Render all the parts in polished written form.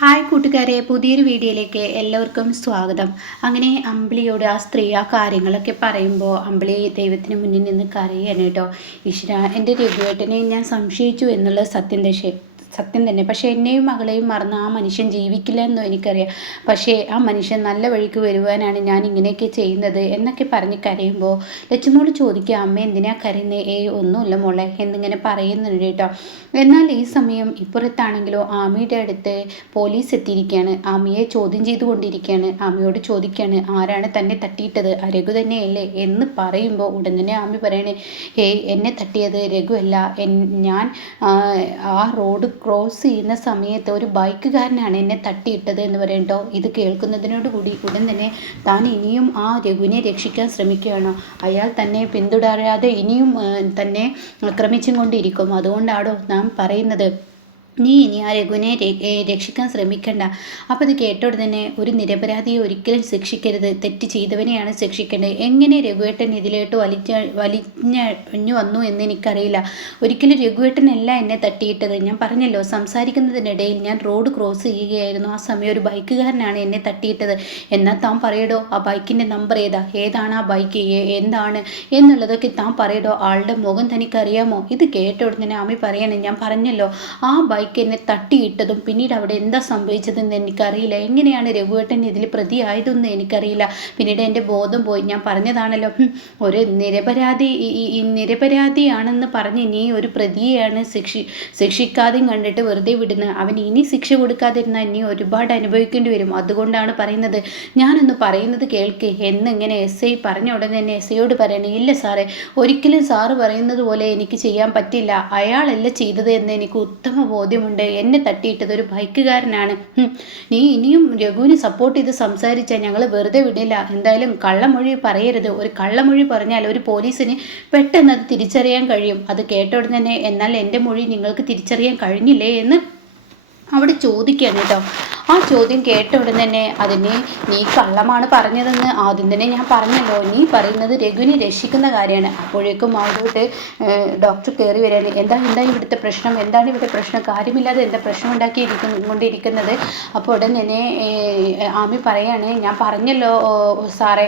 Hi കൂട്ടുകാരെ, പുതിയൊരു വീഡിയോയിലേക്ക് എല്ലാവർക്കും സ്വാഗതം. അങ്ങനെ അമ്പിളിയോട് ആ സ്ത്രീ ആ കാര്യങ്ങളൊക്കെ പറയുമ്പോൾ അമ്പിളി ദൈവത്തിന് മുന്നിൽ നിന്ന് കരയാണ് കേട്ടോ. ഈശ്വര, എൻ്റെ രഘുവേട്ടനെ ഞാൻ സംശയിച്ചു എന്നുള്ളത് സത്യം തന്നെ. പക്ഷേ എന്നെയും മകളെയും മറന്ന് ആ മനുഷ്യൻ ജീവിക്കില്ല എന്നും എനിക്കറിയാം. പക്ഷേ ആ മനുഷ്യൻ നല്ല വഴിക്ക് വരുവാനാണ് ഞാൻ ഇങ്ങനെയൊക്കെ ചെയ്യുന്നത് എന്നൊക്കെ പറഞ്ഞ് കരയുമ്പോൾ ലച്ചുമോള് ചോദിക്കുക, അമ്മ എന്തിനാ കരയുന്നത്? ഒന്നുമില്ല മോളെ എന്നിങ്ങനെ പറയുന്നുണ്ട് കേട്ടോ. എന്നാൽ ഈ സമയം ഇപ്പുറത്താണെങ്കിലോ ആമിയുടെ അടുത്ത് പോലീസ് എത്തിയിരിക്കുകയാണ്. ആമിയെ ചോദ്യം ചെയ്തുകൊണ്ടിരിക്കുകയാണ്. ആമിയോട് ചോദിക്കുകയാണ്, ആരാണ് തന്നെ തട്ടിയിട്ടത്? രഘു തന്നെയല്ലേ എന്ന് പറയുമ്പോൾ ഉടൻ തന്നെ ആമി പറയണേ, എന്നെ തട്ടിയത് രഘു അല്ല. ഞാൻ ആ റോഡ് ക്രോസ് ചെയ്യുന്ന സമയത്ത് ഒരു ബൈക്കുകാരനാണ് എന്നെ തട്ടിയിട്ടത് എന്ന് പറയട്ടോ. ഇത് കേൾക്കുന്നതിനോട് കൂടി ഉടൻ തന്നെ താൻ ഇനിയും ആ രഘുവിനെ രക്ഷിക്കാൻ ശ്രമിക്കുകയാണോ? അയാൾ തന്നെ പിന്തുടരാതെ ഇനിയും തന്നെ ആക്രമിച്ചും കൊണ്ടിരിക്കും. അതുകൊണ്ടാണോ നാം പറയുന്നത് നീ ഇനി ആ രഘുവിനെ രക്ഷിക്കാൻ ശ്രമിക്കണ്ട. അപ്പോൾ അത് കേട്ടോടെ തന്നെ ഒരു നിരപരാധിയെ ഒരിക്കലും ശിക്ഷിക്കരുത്, തെറ്റ് ചെയ്തവനെയാണ് ശിക്ഷിക്കേണ്ടത്. എങ്ങനെ രഘുവേട്ടൻ ഇതിലോട്ട് വലിഞ്ഞു വന്നു എന്ന് എനിക്കറിയില്ല. ഒരിക്കലും രഘുവേട്ടനല്ല എന്നെ തട്ടിയിട്ടത്. ഞാൻ പറഞ്ഞല്ലോ, സംസാരിക്കുന്നതിനിടയിൽ ഞാൻ റോഡ് ക്രോസ് ചെയ്യുകയായിരുന്നു. ആ സമയം ഒരു ബൈക്കുകാരനാണ് എന്നെ തട്ടിയിട്ടത്. എന്നാൽ താൻ പറയടോ, ആ ബൈക്കിൻ്റെ നമ്പർ ഏതാണ് ആ ബൈക്ക്, എന്താണ് എന്നുള്ളതൊക്കെ താൻ പറയടോ. ആളുടെ മുഖം തനിക്കറിയാമോ? ഇത് കേട്ടോടെ തന്നെ ആമി പറയണേ, ഞാൻ പറഞ്ഞല്ലോ, ആ ബൈക്ക് എന്നെ തട്ടിയിട്ടതും പിന്നീട് അവിടെ എന്താ സംഭവിച്ചതെന്ന് എനിക്കറിയില്ല. എങ്ങനെയാണ് രഘുവേട്ടൻ ഇതിൽ പ്രതിയായതെന്ന് എനിക്കറിയില്ല. പിന്നീട് എൻ്റെ ബോധം പോയി. ഞാൻ പറഞ്ഞതാണല്ലോ, ഒരു നിരപരാധിയാണെന്ന് പറഞ്ഞ് ഇനി ഒരു പ്രതിയെയാണ് ശിക്ഷിക്കാതെയും കണ്ടിട്ട് വെറുതെ വിടുന്നത്. അവൻ ഇനി ശിക്ഷ കൊടുക്കാതിരുന്നാൽ ഇനി ഒരുപാട് അനുഭവിക്കേണ്ടി വരും. അതുകൊണ്ടാണ് പറയുന്നത്, ഞാനൊന്ന് പറയുന്നത് കേൾക്ക് എന്നിങ്ങനെ SI പറഞ്ഞ ഉടനെ തന്നെ SIയോട് പറയണേ, ഇല്ല സാറേ, ഒരിക്കലും സാറ് പറയുന്നത് പോലെ എനിക്ക് ചെയ്യാൻ പറ്റില്ല. അയാളല്ല ചെയ്തത് എന്ന് എനിക്ക് ഉത്തമ ബോധ്യമുണ്ട്. എന്നെ തട്ടിയിട്ടത് ഒരു ബൈക്കുകാരനാണ്. നീ ഇനിയും രഘുവിന് സപ്പോർട്ട് ചെയ്ത് സംസാരിച്ചാൽ ഞങ്ങൾ വെറുതെ വിടില്ല. എന്തായാലും കള്ളമൊഴി പറയരുത്. ഒരു കള്ളമൊഴി പറഞ്ഞാൽ ഒരു പോലീസിന് പെട്ടെന്ന് അത് തിരിച്ചറിയാൻ കഴിയും. അത് കേട്ട ഉടനെ തന്നെ, എന്നാൽ എൻ്റെ മൊഴി നിങ്ങൾക്ക് തിരിച്ചറിയാൻ കഴിഞ്ഞില്ലേ എന്ന് അവിടെ ചോദിക്കുകയാണ് കേട്ടോ. ആ ചോദ്യം കേട്ട ഉടൻ തന്നെ അതിന് നീ കള്ളമാണ് പറഞ്ഞതെന്ന് ആദ്യം തന്നെ ഞാൻ പറഞ്ഞല്ലോ. നീ പറയുന്നത് രഘുവിനെ രക്ഷിക്കുന്ന കാര്യമാണ്. അപ്പോഴേക്കും അവിടോട്ട് ഡോക്ടർ കയറി വരികയാണ്. എന്താണ് ഇവിടുത്തെ പ്രശ്നം? കാര്യമില്ലാതെ എന്താ പ്രശ്നം കൊണ്ടിരിക്കുന്നത്? അപ്പോൾ ഉടൻ തന്നെ ആമി പറയാണ്, ഞാൻ പറഞ്ഞല്ലോ സാറേ,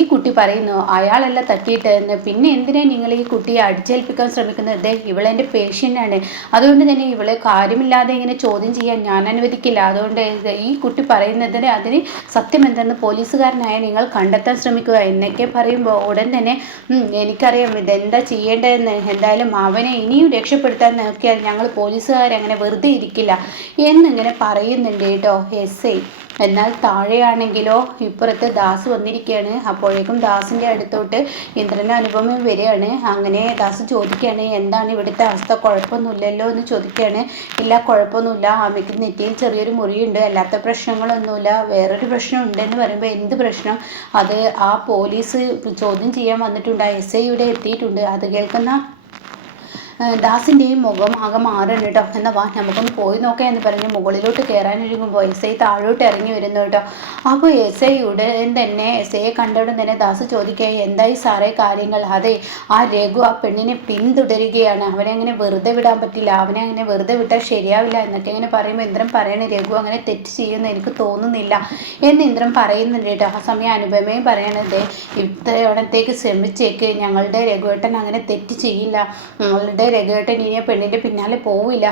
ഈ കുട്ടി പറയുന്നു അയാളല്ല തട്ടിയിട്ടെന്ന്. പിന്നെ എന്തിനാണ് നിങ്ങൾ ഈ കുട്ടിയെ അടിച്ചേൽപ്പിക്കാൻ ശ്രമിക്കുന്നത്? ഇവളെൻ്റെ പേഷ്യൻ്റാണ്. അതുകൊണ്ട് തന്നെ ഇവളെ കാര്യമില്ലാതെ ഇങ്ങനെ ചോദ്യം ചെയ്യാൻ ഞാൻ അനുവദിക്കില്ല. അതുകൊണ്ട് ഈ കുട്ടി പറയുന്നതിന് അതിന് സത്യം എന്തെന്ന് പോലീസുകാരനായ നിങ്ങൾ കണ്ടെത്താൻ ശ്രമിക്കുക എന്നൊക്കെ പറയുമ്പോൾ ഉടൻ തന്നെ എനിക്കറിയാം ഇതെന്താ ചെയ്യേണ്ടതെന്ന്. എന്തായാലും അവനെ ഇനിയും രക്ഷപ്പെടുത്താൻ നോക്കിയാൽ ഞങ്ങൾ പോലീസുകാരങ്ങനെ വെറുതെ ഇരിക്കില്ല എന്നിങ്ങനെ പറയുന്നുണ്ട് കേട്ടോ SI. എന്നാൽ താഴെയാണെങ്കിലോ ഇപ്പുറത്ത് ദാസ് വന്നിരിക്കുകയാണ്. അപ്പോഴേക്കും ദാസിൻ്റെ അടുത്തോട്ട് ഇന്ദ്രനും അനുപമയും വരികയാണ്. അങ്ങനെ ദാസ് ചോദിക്കുകയാണ്, എന്താണ് ഇവിടുത്തെ അവസ്ഥ? കുഴപ്പമൊന്നുമില്ലല്ലോ എന്ന് ചോദിക്കുകയാണ്. ഇല്ല, കുഴപ്പമൊന്നുമില്ല. അമ്മയ്ക്ക് നെറ്റിയിൽ ചെറിയൊരു മുറിയുണ്ട്, അല്ലാത്ത പ്രശ്നങ്ങളൊന്നുമില്ല. വേറൊരു പ്രശ്നം ഉണ്ടെന്ന് പറയുമ്പോൾ എന്ത് പ്രശ്നം? അത് ആ പോലീസ് ചോദ്യം ചെയ്യാൻ വന്നിട്ടുണ്ട്. SI ഇവിടെ എത്തിയിട്ടുണ്ട്. അത് കേൾക്കുന്ന ദാസിൻ്റെയും മുഖം ആകെ മാറണം കേട്ടോ. എന്നാൽ വാ നമുക്കൊന്ന് പോയി നോക്കാം എന്ന് പറഞ്ഞ് മുകളിലോട്ട് കയറാനൊരുങ്ങുമ്പോൾ SI താഴോട്ട് ഇറങ്ങി വരുന്നു കേട്ടോ. അപ്പോൾ SI ഉടൻ തന്നെ SIയെ കണ്ടയുടൻ തന്നെ ദാസ് ചോദിക്കുക, എന്തായി സാറേ കാര്യങ്ങൾ? അതെ, ആ രഘു ആ പെണ്ണിനെ പിന്തുടരുകയാണ്. അവനെ അങ്ങനെ വെറുതെ വിടാൻ പറ്റില്ല. അവനെ അങ്ങനെ വെറുതെ വിട്ടാൽ ശരിയാവില്ല എന്നൊക്കെ ഇങ്ങനെ പറയുമ്പോൾ ഇന്ദ്രൻ പറയണേ, രഘു അങ്ങനെ തെറ്റ് ചെയ്യുമെന്ന് എനിക്ക് തോന്നുന്നില്ല എന്ന് ഇന്ദ്രൻ പറയുന്നുണ്ട് കേട്ടോ. ആ സമയം അനുപമയും പറയണത്, ഇത്തവണത്തേക്ക് ശ്രമിച്ചേക്ക്, ഞങ്ങളുടെ രഘുവേട്ടൻ അങ്ങനെ തെറ്റ് ചെയ്യില്ല. ഞങ്ങളുടെ രഘുവേട്ടൻ ഇനി ആ പെണ്ണിൻ്റെ പിന്നാലെ പോവില്ല.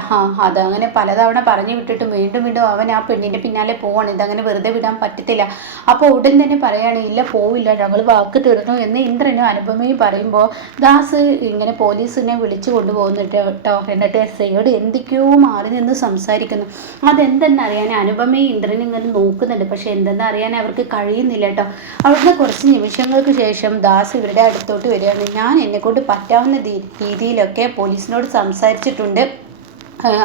അതങ്ങനെ പലതവണ പറഞ്ഞു വിട്ടിട്ട് വീണ്ടും അവൻ ആ പെണ്ണിൻ്റെ പിന്നാലെ പോവാണ്. ഇതങ്ങനെ വെറുതെ വിടാൻ പറ്റത്തില്ല. അപ്പോൾ ഉടൻ തന്നെ പറയാണ്, ഇല്ല പോവില്ല, ഞങ്ങൾ വാക്ക് തീർന്നു എന്ന് ഇന്ദ്രനും അനുപമയും പറയുമ്പോൾ ദാസ് ഇങ്ങനെ പോലീസിനെ വിളിച്ചു കൊണ്ടുപോകുന്നുണ്ട് കേട്ടോ. എന്നിട്ട് SIയോട് എന്തൊക്കെയോ മാറി നിന്ന് സംസാരിക്കുന്നു. അതെന്തെന്നറിയാൻ അനുപമയും ഇന്ദ്രനും ഇങ്ങനെ നോക്കുന്നുണ്ട്. പക്ഷെ എന്തെന്നറിയാൻ അവർക്ക് കഴിയുന്നില്ല കേട്ടോ. അവിടുന്ന് കുറച്ച് നിമിഷങ്ങൾക്ക് ശേഷം ദാസ് ഇവരുടെ അടുത്തോട്ട് വരികയാണ്. ഞാൻ എന്നെക്കൊണ്ട് പറ്റാവുന്ന രീതിയിലൊക്കെ പോലീസിനോട് സംസാരിച്ചിട്ടുണ്ട്.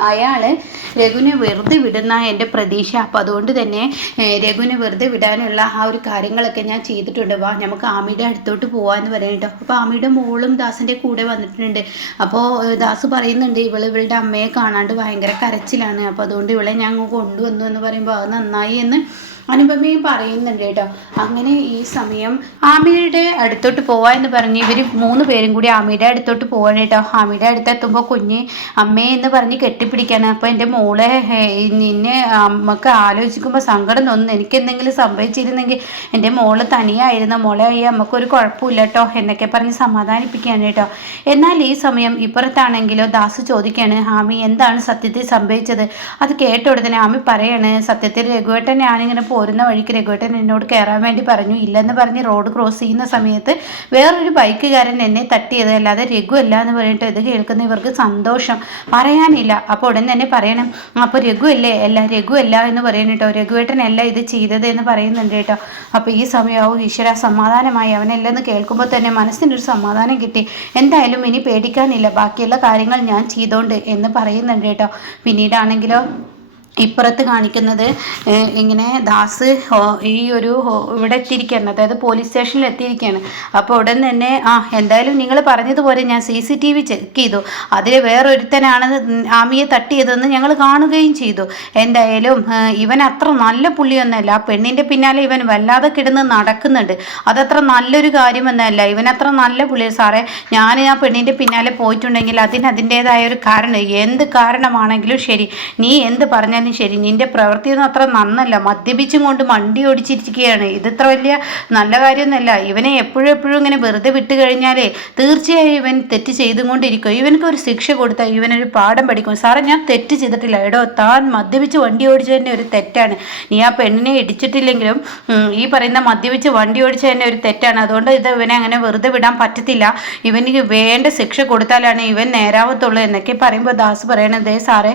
അയാൾ രഘുവിനെ വെറുതെ വിടുന്ന എൻ്റെ പ്രതീക്ഷ. അപ്പോൾ അതുകൊണ്ട് തന്നെ രഘുവിനെ വെറുതെ വിടാനുള്ള ആ ഒരു കാര്യങ്ങളൊക്കെ ഞാൻ ചെയ്തിട്ടുണ്ട്. വാ നമുക്ക് ആമിയുടെ അടുത്തോട്ട് പോകാമെന്ന് പറയട്ടോ. അപ്പോൾ ആമിയുടെ മോളും ദാസിൻ്റെ കൂടെ വന്നിട്ടുണ്ട്. അപ്പോൾ ദാസ് പറയുന്നുണ്ട്, ഇവളുടെ അമ്മയെ കാണാണ്ട് ഭയങ്കര കരച്ചിലാണ്. അപ്പോൾ അതുകൊണ്ട് ഇവളെ ഞാൻ കൊണ്ടുവന്നു എന്ന് പറയുമ്പോൾ അത് നന്നായി എന്ന് അനുപമയും പറയുന്നുണ്ട് കേട്ടോ. അങ്ങനെ ഈ സമയം ആമിയുടെ അടുത്തോട്ട് പോവാ എന്ന് പറഞ്ഞ് ഇവർ 3 പേരും കൂടി ആമിയുടെ അടുത്തോട്ട് പോവാണ് കേട്ടോ. ആമിയുടെ അടുത്തെത്തുമ്പോൾ കുഞ്ഞ് അമ്മേ എന്ന് പറഞ്ഞ് കെട്ടിപ്പിടിക്കാണ്. അപ്പോൾ എൻ്റെ മോളെ നിന്നെ അമ്മക്ക് ആലോചിക്കുമ്പോൾ സങ്കടം തോന്നുന്നു, എനിക്ക് എന്തെങ്കിലും സംഭവിച്ചിരുന്നെങ്കിൽ എൻ്റെ മോള് തനിയായിരുന്നു, മോളെ ഈ അമ്മക്കൊരു കുഴപ്പമില്ല കേട്ടോ എന്നൊക്കെ പറഞ്ഞ് സമാധാനിപ്പിക്കുകയാണ് കേട്ടോ. എന്നാൽ ഈ സമയം ഇപ്പുറത്താണെങ്കിലോ ദാസ് ചോദിക്കുകയാണ്, ആമി എന്താണ് സത്യത്തിൽ സംഭവിച്ചത്? അത് കേട്ട ഉടനെ ആമി പറയാണ്, സത്യത്തിൽ രഘുവേട്ടൻ ഞാനിങ്ങനെ പോരുന്ന വഴിക്ക് രഘുവേട്ടൻ എന്നോട് കയറാൻ വേണ്ടി പറഞ്ഞു, ഇല്ലെന്ന് പറഞ്ഞ് റോഡ് ക്രോസ് ചെയ്യുന്ന സമയത്ത് വേറൊരു ബൈക്കുകാരൻ എന്നെ തട്ടിയത്, അല്ലാതെ രഘു അല്ല എന്ന് പറഞ്ഞിട്ട് ഇത് കേൾക്കുന്ന ഇവർക്ക് സന്തോഷം പറയാനില്ല. അപ്പോൾ ഉടൻ തന്നെ പറയണം, അപ്പോൾ രഘു അല്ലേ? അല്ല രഘു അല്ല എന്ന് പറയണം കേട്ടോ, രഘുവേട്ടനല്ല ഇത് ചെയ്തത് എന്ന് പറയുന്നുണ്ട് കേട്ടോ. അപ്പോൾ ഈ സമയമാവും ഈശ്വര സമാധാനമായി, അവനെല്ലെന്ന് കേൾക്കുമ്പോൾ തന്നെ മനസ്സിനൊരു സമാധാനം കിട്ടി. എന്തായാലും ഇനി പേടിക്കാനില്ല, ബാക്കിയുള്ള കാര്യങ്ങൾ ഞാൻ ചെയ്തോണ്ട് എന്ന് പറയുന്നുണ്ട് കേട്ടോ. പിന്നീടാണെങ്കിലോ ഇപ്പുറത്ത് കാണിക്കുന്നത് ഇങ്ങനെ ദാസ് ഈ ഒരു ഇവിടെ എത്തിയിരിക്കുകയാണ്, അതായത് പോലീസ് സ്റ്റേഷനിൽ എത്തിയിരിക്കുകയാണ്. അപ്പോൾ ഉടൻ തന്നെ എന്തായാലും നിങ്ങൾ പറഞ്ഞതുപോലെ ഞാൻ CCTV ചെക്ക് ചെയ്തു, അതിൽ വേറൊരുത്തനാണ് ആമിയെ തട്ടിയതെന്ന് ഞങ്ങൾ കാണുകയും ചെയ്തു. എന്തായാലും ഇവൻ അത്ര നല്ല പുള്ളിയൊന്നുമല്ല, ആ പെണ്ണിൻ്റെ പിന്നാലെ ഇവൻ വല്ലാതെ കിടന്ന് നടക്കുന്നുണ്ട്, അതത്ര നല്ലൊരു കാര്യമൊന്നുമല്ല, ഇവനത്ര നല്ല പുള്ളി സാറേ. ഞാൻ ആ പെണ്ണിൻ്റെ പിന്നാലെ പോയിട്ടുണ്ടെങ്കിൽ അതിൻ്റേതായ ഒരു കാരണം, എന്ത് കാരണമാണെങ്കിലും ശരി, നീ എന്ത് പറഞ്ഞാലും ശരി, നിന്റെ പ്രവൃത്തിയൊന്നും അത്ര നന്നല്ല, മദ്യപിച്ചും കൊണ്ട് വണ്ടി ഓടിച്ചിരിക്കുകയാണ്, ഇതിത്ര വലിയ നല്ല കാര്യമൊന്നുമല്ല. ഇവനെ എപ്പോഴും ഇങ്ങനെ വെറുതെ വിട്ട് കഴിഞ്ഞാലേ തീർച്ചയായും ഇവൻ തെറ്റ് ചെയ്തുകൊണ്ടിരിക്കും, ഇവനക്ക് ഒരു ശിക്ഷ കൊടുത്താൽ ഇവനൊരു പാഠം പഠിക്കും. സാറേ ഞാൻ തെറ്റ് ചെയ്തിട്ടില്ല, എടോ താൻ മദ്യപിച്ച് വണ്ടി ഓടിച്ചു തന്നെ ഒരു തെറ്റാണ്, നീ ആ പെണ്ണിനെ ഇടിച്ചിട്ടില്ലെങ്കിലും ഈ പറയുന്ന മദ്യപിച്ച് വണ്ടി ഓടിച്ചു തന്നെ ഒരു തെറ്റാണ്, അതുകൊണ്ട് ഇവനെ അങ്ങനെ വെറുതെ വിടാൻ പറ്റത്തില്ല, ഇവന് വേണ്ട ശിക്ഷ കൊടുത്താലാണ് ഇവൻ നേരാവത്തുള്ളൂ എന്നൊക്കെ പറയുമ്പോൾ ദാസ് പറയണത്, സാറേ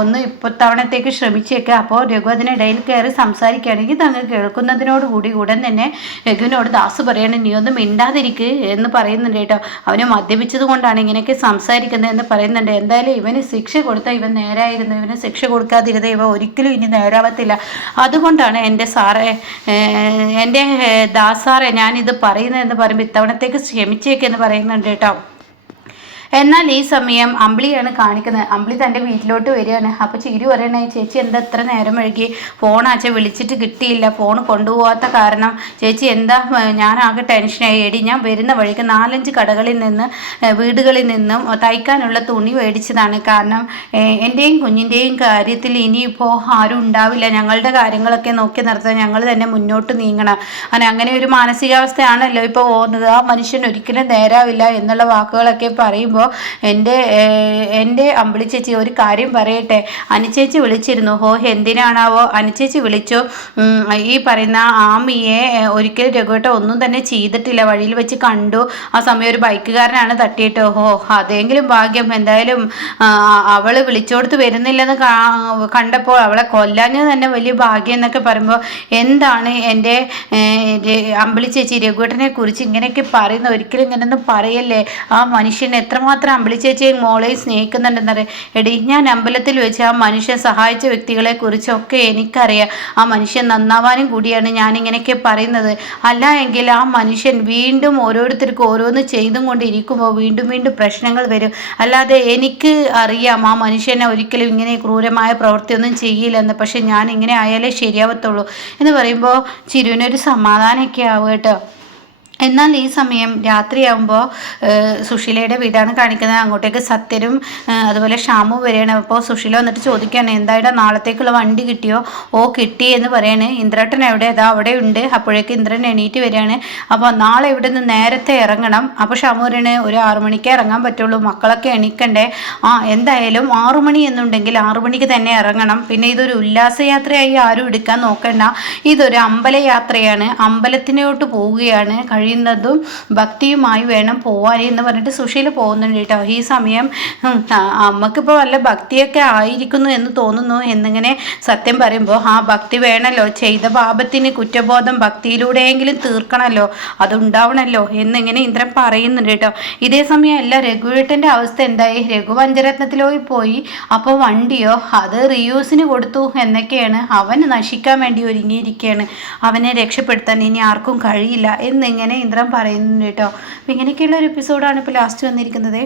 ഒന്ന് ഇപ്പോഴത്തവണത്തേക്ക് ശ്രമിച്ചേക്കുക. അപ്പോൾ രഘു അതിനിടയിൽ കയറി സംസാരിക്കുകയാണെങ്കിൽ തങ്ങൾ കേൾക്കുന്നതിനോടുകൂടി ഉടൻ തന്നെ രഘുവിനോട് ദാസ് പറയണേ, നീ ഒന്നും മിണ്ടാതിരിക്ക് എന്ന് പറയുന്നുണ്ട് കേട്ടോ. അവന് മദ്യപിച്ചത് കൊണ്ടാണ് ഇങ്ങനെയൊക്കെ സംസാരിക്കുന്നത് എന്ന് പറയുന്നുണ്ട്. എന്തായാലും ഇവന് ശിക്ഷ കൊടുത്താൽ ഇവൻ നേരായിരുന്നു, ഇവന് ശിക്ഷ കൊടുക്കാതിരുന്നത് ഇവ ഒരിക്കലും ഇനി നേരാവത്തില്ല. അതുകൊണ്ടാണ് എൻ്റെ സാറേ, എൻ്റെ ദാസാറെ ഞാനിത് പറയുന്നതെന്ന് പറയുമ്പോൾ ഇത്തവണത്തേക്ക് ക്ഷമിച്ചേക്കെന്ന് പറയുന്നുണ്ട് കേട്ടോ. എന്നാൽ ഈ സമയം അമ്പിളിയാണ് കാണിക്കുന്നത്. അമ്പിളി തൻ്റെ വീട്ടിലോട്ട് വരികയാണ്. അപ്പോൾ ചീരു പറയണേ, ചേച്ചി എന്താ എത്ര നേരം വഴുകി? ഫോണാച്ച വിളിച്ചിട്ട് കിട്ടിയില്ല, ഫോൺ കൊണ്ടുപോകാത്ത കാരണം ചേച്ചി എന്താ? ഞാനാകെ ടെൻഷനായി. എടി ഞാൻ വരുന്ന വഴിക്ക് 4-5 കടകളിൽ നിന്ന് വീടുകളിൽ നിന്നും തയ്ക്കാനുള്ള തുണി മേടിച്ചതാണ്, കാരണം എൻ്റെയും കുഞ്ഞിൻ്റെയും കാര്യത്തിൽ ഇനിയിപ്പോൾ ആരും ഉണ്ടാവില്ല, ഞങ്ങളുടെ കാര്യങ്ങളൊക്കെ നോക്കി നിർത്താൻ ഞങ്ങൾ തന്നെ മുന്നോട്ട് നീങ്ങണം. അങ്ങനെ ഒരു മാനസികാവസ്ഥയാണല്ലോ ഇപ്പോൾ പോകുന്നത്. ആ മനുഷ്യൻ ഒരിക്കലും നേരാവില്ല എന്നുള്ള വാക്കുകളൊക്കെ പറയുമ്പോൾ എൻ്റെ അമ്പിളി ചേച്ചി ഒരു കാര്യം പറയട്ടെ, അനുചേച്ചി വിളിച്ചിരുന്നു. എന്തിനാണാവോ? അനുചേച്ചി വിളിച്ചു, ഈ പറയുന്ന ആമിയെ ഒരിക്കലും രഘുവേട്ട ഒന്നും തന്നെ ചെയ്തിട്ടില്ല, വഴിയിൽ വെച്ച് കണ്ടു, ആ സമയം ഒരു ബൈക്കുകാരനാണ് തട്ടിയിട്ട്. അതെങ്കിലും ഭാഗ്യം, എന്തായാലും അവള് വിളിച്ചോടുത്ത് വരുന്നില്ലെന്ന് കണ്ടപ്പോൾ അവളെ കൊല്ലാഞ്ഞത് തന്നെ വലിയ ഭാഗ്യം എന്നൊക്കെ പറയുമ്പോൾ, എന്താണ് എൻ്റെ അമ്പിളി ചേച്ചി രഘുവേട്ടനെ കുറിച്ച് ഇങ്ങനെയൊക്കെ പറയുന്നത്? ഒരിക്കലും ഇങ്ങനെയൊന്നും പറയല്ലേ, ആ മനുഷ്യൻ എത്രമാത്രം അമ്പിളി ചേച്ചിയും മോളെയും സ്നേഹിക്കുന്നുണ്ടെന്നറിയാം. എടി ഞാൻ അമ്പലത്തിൽ വെച്ച് ആ മനുഷ്യൻ സഹായിച്ച വ്യക്തികളെ കുറിച്ചൊക്കെ എനിക്കറിയാം, ആ മനുഷ്യൻ നന്നാവാനും കൂടിയാണ് ഞാനിങ്ങനെയൊക്കെ പറയുന്നത്. അല്ല എങ്കിൽ ആ മനുഷ്യൻ വീണ്ടും ഓരോരുത്തർക്കും ഓരോന്ന് ചെയ്തും കൊണ്ടിരിക്കുമ്പോൾ വീണ്ടും പ്രശ്നങ്ങൾ വരും. അല്ലാതെ എനിക്ക് അറിയാം ആ മനുഷ്യനെ ഒരിക്കലും ഇങ്ങനെ ക്രൂരമായ പ്രവൃത്തിയൊന്നും ചെയ്യില്ലെന്ന്, പക്ഷെ ഞാൻ ഇങ്ങനെ ആയാലേ ശരിയാവത്തുള്ളൂ എന്ന് പറയുമ്പോൾ ചിരുവിനൊരു സമാധാനമൊക്കെ ആവും കേട്ടോ. എന്നാൽ ഈ സമയം രാത്രിയാകുമ്പോൾ സുശീലയുടെ വീടാണ് കാണിക്കുന്നത്. അങ്ങോട്ടേക്ക് സത്യനും അതുപോലെ ഷാമും വരികയാണ്. അപ്പോൾ സുശീല വന്നിട്ട് ചോദിക്കുകയാണ്, എന്തായാലും നാളത്തേക്കുള്ള വണ്ടി കിട്ടിയോ? കിട്ടി എന്ന് പറയാണ്. ഇന്ദ്രേട്ടൻ എവിടെ? അതാ അവിടെ ഉണ്ട്. അപ്പോഴേക്ക് ഇന്ദ്രൻ എണീറ്റ് വരികയാണ്. അപ്പോൾ നാളെ ഇവിടെ നിന്ന് നേരത്തെ ഇറങ്ങണം. അപ്പോൾ ഷാമു പറയണേ, ഒരു 6 മണിക്കേ ഇറങ്ങാൻ പറ്റുള്ളൂ, മക്കളൊക്കെ എണീക്കണ്ടേ? എന്തായാലും 6 മണി എന്നുണ്ടെങ്കിൽ 6 മണിക്ക് തന്നെ ഇറങ്ങണം. പിന്നെ ഇതൊരു ഉല്ലാസയാത്രയായി ആരും എടുക്കാൻ നോക്കണ്ട, ഇതൊരു അമ്പലയാത്രയാണ്, അമ്പലത്തിനോട്ട് പോവുകയാണ്, കഴിയുന്നതും ഭക്തിയുമായി വേണം പോവാൻ എന്ന് പറഞ്ഞിട്ട് സുശീല പോകുന്നുണ്ട് കേട്ടോ. ഈ സമയം അമ്മക്കിപ്പോൾ വല്ല ഭക്തിയൊക്കെ ആയിരിക്കുന്നു എന്ന് തോന്നുന്നു എന്നിങ്ങനെ സത്യം പറയുമ്പോൾ, ഭക്തി വേണമല്ലോ, ചെയ്ത പാപത്തിന് കുറ്റബോധം ഭക്തിയിലൂടെയെങ്കിലും തീർക്കണമല്ലോ, അതുണ്ടാവണമല്ലോ എന്നിങ്ങനെ ഇന്ദ്രൻ പറയുന്നുണ്ട് കേട്ടോ. ഇതേ സമയം അല്ല രഘുവേട്ടൻ്റെ അവസ്ഥ എന്തായി? രഘു പഞ്ചരത്നത്തിലോ പോയി, അപ്പോൾ വണ്ടിയോ അത് റിയൂസിന് കൊടുത്തു എന്നൊക്കെയാണ്. അവന് നശിക്കാൻ വേണ്ടി ഒരുങ്ങിയിരിക്കുകയാണ്, അവനെ രക്ഷപ്പെടുത്താൻ ഇനി ആർക്കും കഴിയില്ല എന്നിങ്ങനെ ഇന്ദ്രൻ പറയുന്നുണ്ട് കേട്ടോ. അപ്പം ഇങ്ങനെയൊക്കെയുള്ള ഒരു എപ്പിസോഡാണ് ഇപ്പോൾ ലാസ്റ്റ് വന്നിരിക്കുന്നത്.